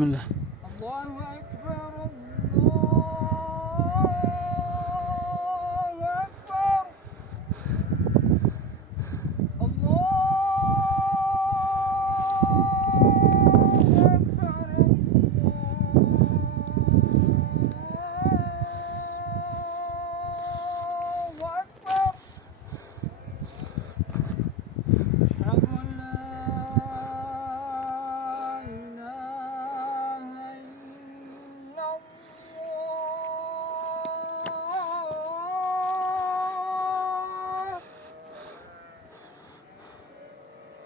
بسم الله. الله أكبر الله أكبر الله أكبر أشهد أن لا إله إلا الله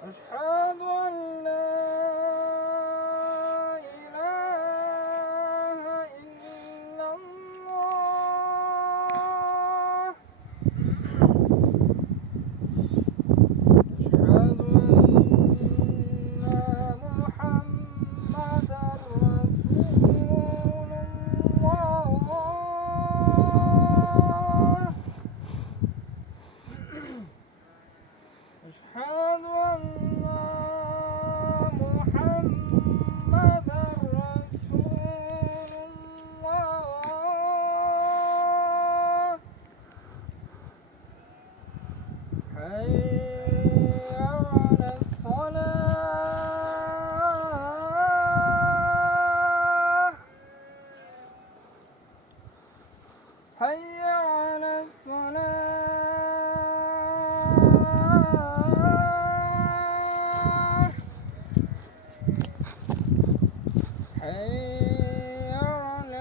أشهد أن لا إله إلا الله أشهد أن محمدا رسول الله أشهد أن محمدا رسول الله حي على الصلاة حي على الصلاة حي على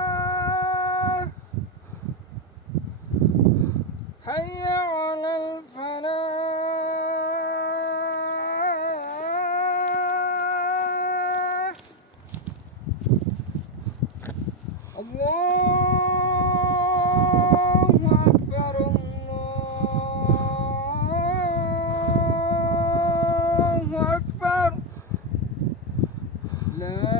الفلاح حي على الفلاح الله أكبر الله أكبر لا